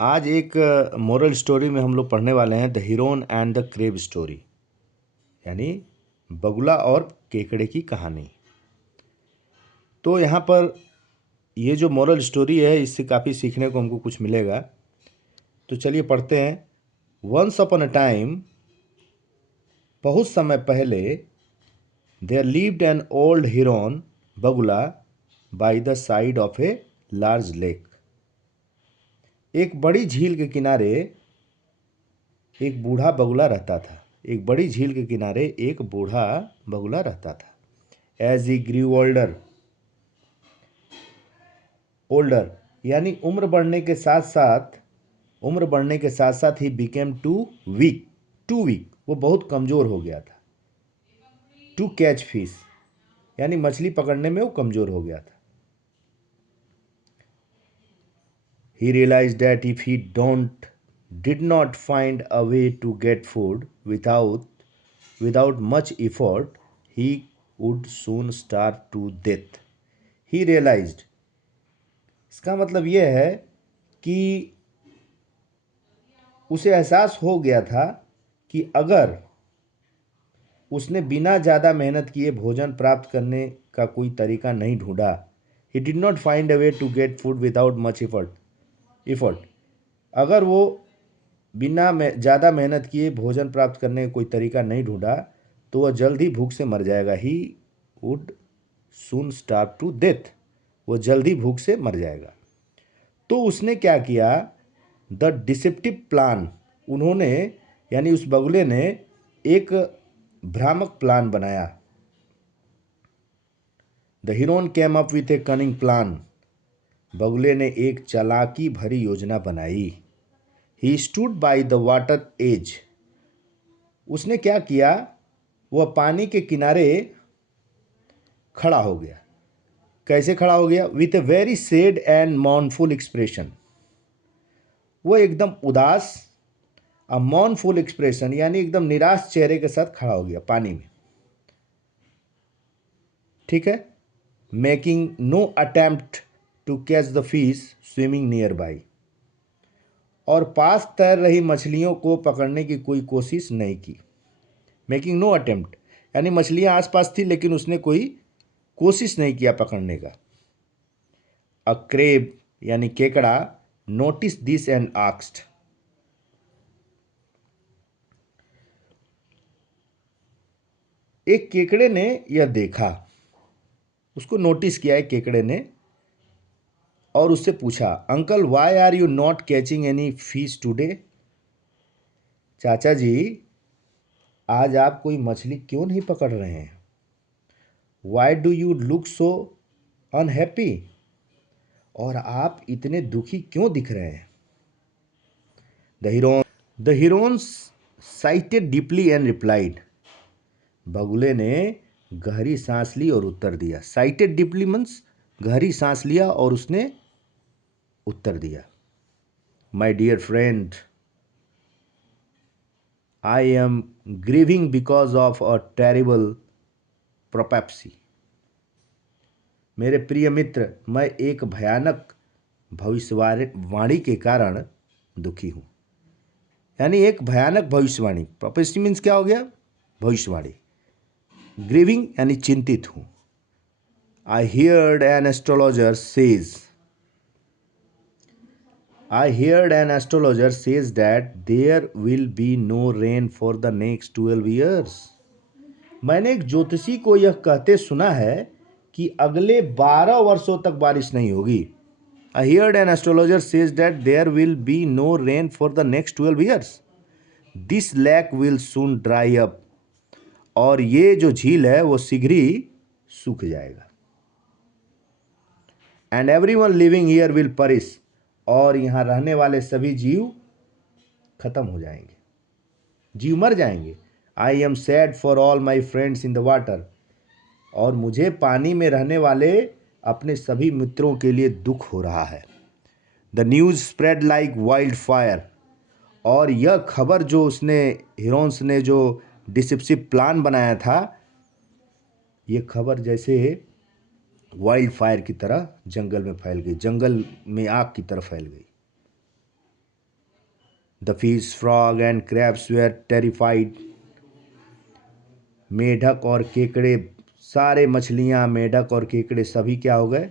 आज एक moral story में हम लोग पढ़ने वाले हैं the heron and the crab story, यानी बगुला और केकड़े की कहानी। तो यहाँ पर ये जो मोरल स्टोरी है इससे काफ़ी सीखने को हमको कुछ मिलेगा। तो चलिए पढ़ते हैं। वंस अपॉन अ टाइम, बहुत समय पहले, there lived an old heron बगुला by the side of a large lake. एक बड़ी झील के किनारे एक बूढ़ा बगुला रहता था। एक बड़ी झील के किनारे एक बूढ़ा बगुला रहता था। As he grew older, older यानी उम्र बढ़ने के साथ साथ ही बिकेम टू वीक, वो बहुत कमज़ोर हो गया था। टू कैच फिश यानी मछली पकड़ने में वो कमज़ोर हो गया था। He realized that if he did not find a way to get food without much effort, he would soon starve to death. He realized, इसका मतलब यह है कि उसे एहसास हो गया था कि अगर उसने बिना ज़्यादा मेहनत किए भोजन प्राप्त करने का कोई तरीका नहीं ढूंढा, he did not find a way to get food without much effort, अगर वो बिना ज़्यादा मेहनत किए भोजन प्राप्त करने का कोई तरीका नहीं ढूंढा तो वह जल्द ही भूख से मर जाएगा। He would soon starve to death, वो जल्द ही भूख से मर जाएगा। तो उसने क्या किया? द डिसेप्टिव प्लान, उन्होंने यानी उस बगुले ने एक भ्रामक प्लान बनाया। The heron came up with a cunning plan, बगुले ने एक चालाकी भरी योजना बनाई। He stood by the water edge, उसने क्या किया? वह पानी के किनारे खड़ा हो गया। कैसे खड़ा हो गया? With a very sad and मॉर्नफुल expression, वो एकदम उदास, मॉर्नफुल एक्सप्रेशन यानी एकदम निराश चेहरे के साथ खड़ा हो गया पानी में। ठीक है। Making no attempt to catch the fish swimming nearby, और पास तैर रही मछलियों को पकड़ने की कोई कोशिश नहीं की। मेकिंग नो अटेम्प्ट यानी मछलियां आसपास थी लेकिन उसने कोई कोशिश नहीं किया पकड़ने का। अ क्रेब यानी केकड़ा नोटिस दिस एंड आस्क्ड, एक केकड़े ने यह देखा, उसको नोटिस किया एक केकड़े ने और उससे पूछा, uncle why are you not catching any fish today? चाचा जी, आज आप कोई मछली क्यों नहीं पकड़ रहे हैं? Why do you look so unhappy, और आप इतने दुखी क्यों दिख रहे हैं? The heron sighed deeply and replied, बगुले ने गहरी सांस ली और उत्तर दिया। साइटेड डीपली मीन्स गहरी सांस लिया और उसने उत्तर दिया। My dear friend, I am grieving because of a terrible prophecy, मेरे प्रिय मित्र, मैं एक भयानक भविष्यवाणी के कारण दुखी हूँ। यानी एक भयानक भविष्यवाणी, प्रोपेसी मीन्स क्या हो गया? भविष्यवाणी। ग्रीविंग यानी चिंतित हूँ। I heard an astrologer say that there will be no rain for the next 12 years, मैंने एक ज्योतिषी को यह कहते सुना है कि अगले 12 वर्षों तक बारिश नहीं होगी। I heard an astrologer says that there will be no rain for the next 12 years. This lake will soon dry up. और ये जो झील है वो शीघ्र ही सूख जाएगा। And everyone living here will perish. और यहाँ रहने वाले सभी जीव खत्म हो जाएंगे, जीव मर जाएंगे। I am sad for all my friends in the water. और मुझे पानी में रहने वाले अपने सभी मित्रों के लिए दुख हो रहा है। The news spread like wild fire, और यह खबर जो उसने हिरोन्स ने जो डिसेप्टिव प्लान बनाया था, ये खबर जैसे वाइल्ड फायर की तरह जंगल में फैल गई, जंगल में आग की तरह फैल गई। The fish, frog and crabs were terrified. मेढक और केकड़े, सारे मछलियाँ, मेढक और केकड़े सभी क्या हो गए?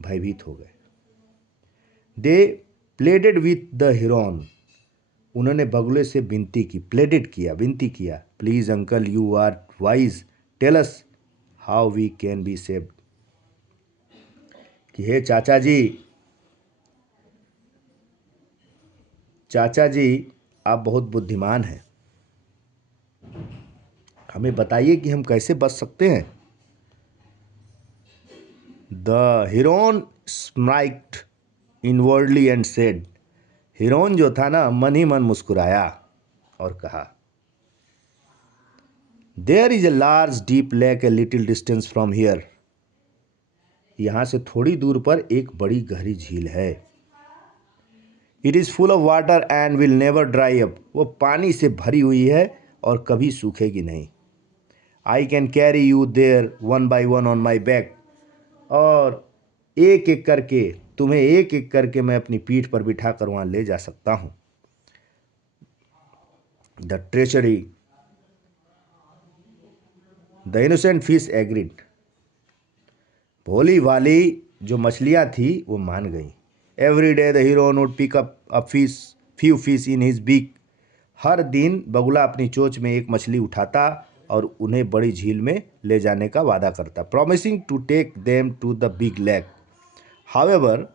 भयभीत हो गए। They pleaded with the heron, उन्होंने बगुले से विनती की, प्लेडेड किया, विनती किया, please uncle you are wise, tell us how we can be saved. कि हे चाचा जी, चाचा जी आप बहुत बुद्धिमान हैं, हमें बताइए कि हम कैसे बच सकते हैं। The heron smiled inwardly and said, heron जो था ना मन ही मन मुस्कुराया और कहा, there is a large deep lake a little distance from here, यहाँ से थोड़ी दूर पर एक बड़ी गहरी झील है। It is full of water and will never dry up, वो पानी से भरी हुई है और कभी सूखेगी नहीं। I can carry you there one by one on my back, और एक एक करके तुम्हें एक एक करके मैं अपनी पीठ पर बिठा कर वहाँ ले जा सकता हूँ। The treachery, the innocent fish agreed, भोली वाली जो मछलियाँ थी वो मान गई। Every day the heron would pick up a fish, few fish in his beak, हर दिन बगुला अपनी चोंच में एक मछली उठाता और उन्हें बड़ी झील में ले जाने का वादा करता, promising to take them to the big lake. However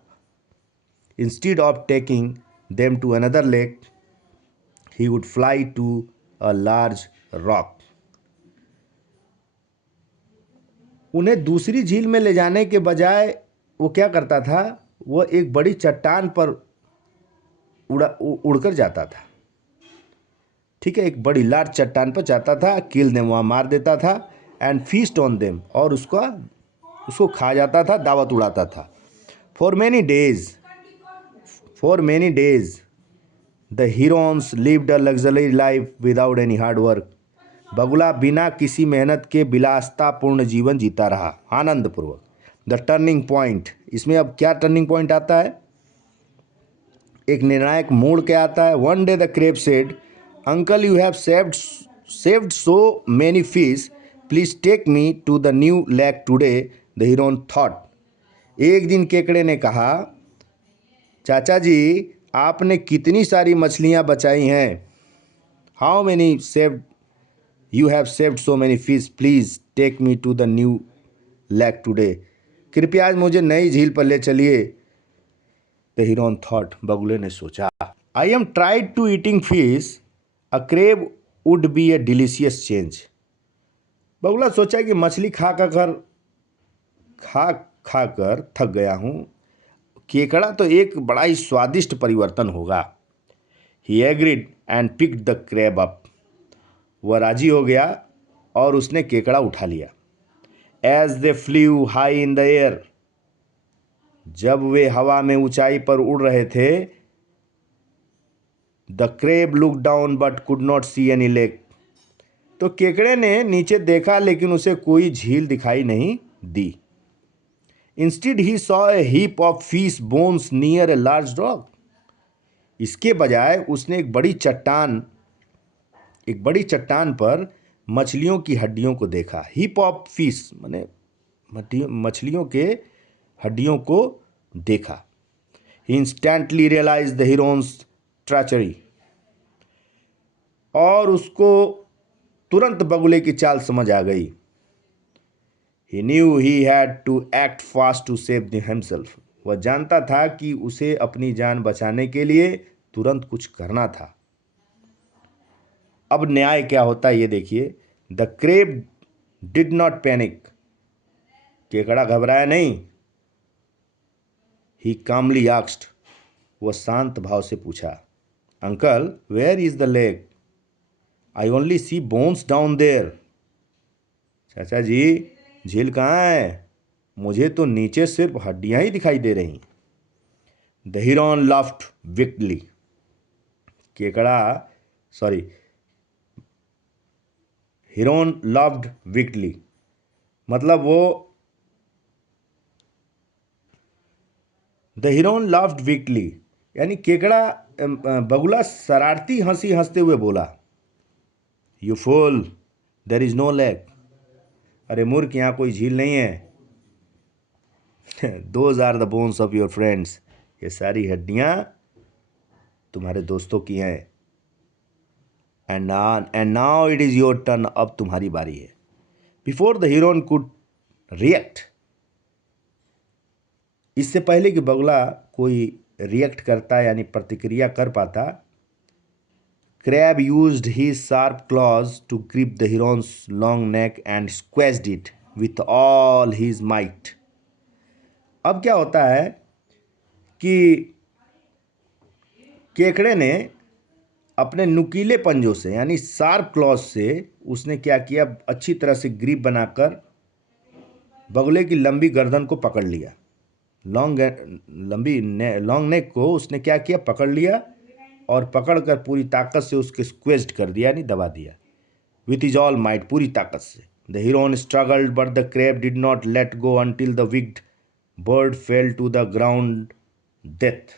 instead of taking them to another lake he would fly to a large rock, उन्हें दूसरी झील में ले जाने के बजाय वो क्या करता था, वो एक बड़ी चट्टान पर उड़कर जाता था। ठीक है, एक बड़ी लार्ज चट्टान पर जाता था, किल देम, वहाँ मार देता था, एंड फीस्ट ऑन देम, और उसको खा जाता था, दावत उड़ाता था। For many days the Heron's lived a luxury life without any hard work, बगुला बिना किसी मेहनत के विलासतापूर्ण जीवन जीता रहा, आनंदपूर्वक। द टर्निंग पॉइंट, इसमें अब क्या टर्निंग पॉइंट आता है, एक निर्णायक मोड़ क्या आता है। One day the crab said, uncle you have saved so many fish, please take me to the new lake today, the heron thought. एक दिन केकड़े ने कहा, चाचा जी आपने कितनी सारी मछलियाँ बचाई हैं, how many saved you have saved so many fish, please take me to the new lake today, कृपया आज मुझे नई झील पर ले चलिए। द हीरोन थॉट, बगुले ने सोचा, I am tried to eating fish, a crab would be a delicious change. बगुला सोचा कि मछली खा कर थक गया हूँ, केकड़ा तो एक बड़ा ही स्वादिष्ट परिवर्तन होगा। He agreed and picked the crab up, वह राजी हो गया और उसने केकड़ा उठा लिया। As they flew high in the air, जब वे हवा में ऊंचाई पर उड़ रहे थे, the crab look down but could not see any lake, तो केकड़े ने नीचे देखा लेकिन उसे कोई झील दिखाई नहीं दी। Instead he saw a heap of fish bones near a large rock, इसके बजाय उसने एक बड़ी चट्टान पर मछलियों की हड्डियों को देखा। हीप ऑफ फिश माने मछलियों के हड्डियों को देखा। He instantly realise the heron's treachery, और उसको तुरंत बगुले की चाल समझ आ गई। He knew he had to act fast to save himself, वह जानता था कि उसे अपनी जान बचाने के लिए तुरंत कुछ करना था। अब न्याय क्या होता है ये देखिए। The crab did not panic, केकड़ा घबराया नहीं। ही कामली आस्क्ड, वह शांत भाव से पूछा, uncle where is the lake, I only see bones down there, चाचा जी झील कहाँ है, मुझे तो नीचे सिर्फ हड्डियां ही दिखाई दे रही। The heron laughed wickedly, heron loved wickedly, मतलब द हीरोन लव्ड विक्टली, यानी केकड़ा बगुला शरारती हंसी हंसते हुए बोला, you fool, there is no lake. अरे मूर्ख, यहाँ कोई झील नहीं है। Those are the bones of your friends. ये सारी हड्डियां तुम्हारे दोस्तों की हैं। And now it is your turn. अब तुम्हारी बारी है। Before the heron could react, इससे पहले कि बगुला कोई रिएक्ट करता यानी प्रतिक्रिया कर पाता, crab used his sharp claws to grip the heron's long neck and squeezed it with all his might. अब क्या होता है कि केकड़े ने अपने नुकीले पंजों से यानी शार्प क्लॉज से उसने क्या किया, अच्छी तरह से ग्रिप बनाकर बगुले की लंबी गर्दन को पकड़ लिया। लॉन्ग नेक को उसने क्या किया, पकड़ लिया और पकड़कर पूरी ताकत से उसके स्क्वेज्ड कर दिया यानी दबा दिया। विथ इज ऑल माइट, पूरी ताकत से। The heron struggled but the crab did not let go until the wicked bird fell to the ground death.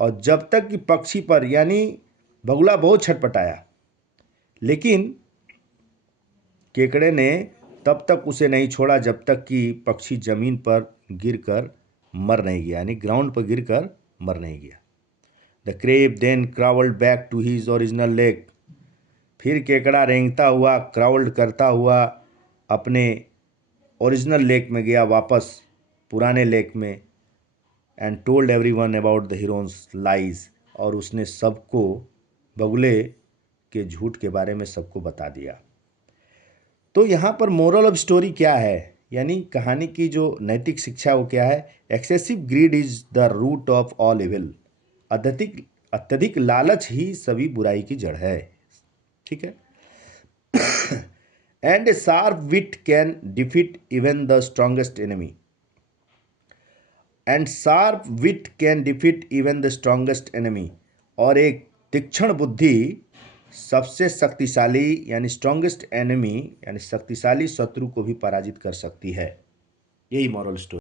और जब तक कि पक्षी पर यानी बगुला बहुत छटपटाया, लेकिन केकड़े ने तब तक उसे नहीं छोड़ा जब तक कि पक्षी जमीन पर गिरकर मर नहीं गया, यानी ग्राउंड पर गिरकर मर नहीं गया। The crab then crawled back to his original lake. फिर केकड़ा रेंगता हुआ, क्राउल्ड करता हुआ अपने ओरिजिनल लेक में गया, वापस पुराने लेक में। And told everyone about the Heron's lies, और उसने सबको बगुले के झूठ के बारे में सबको बता दिया। तो यहाँ पर मोरल ऑफ स्टोरी क्या है, यानी कहानी की जो नैतिक शिक्षा वो क्या है? Excessive greed is the root of all evil. अत्यधिक लालच ही सभी बुराई की जड़ है। ठीक है। And a sharp wit can defeat even the strongest enemy. And sharp wit can defeat even the strongest enemy. और एक तीक्ष्ण बुद्धि सबसे शक्तिशाली यानी स्ट्रॉन्गेस्ट एनिमी यानी शक्तिशाली शत्रु को भी पराजित कर सकती है। यही मॉरल स्टोरी।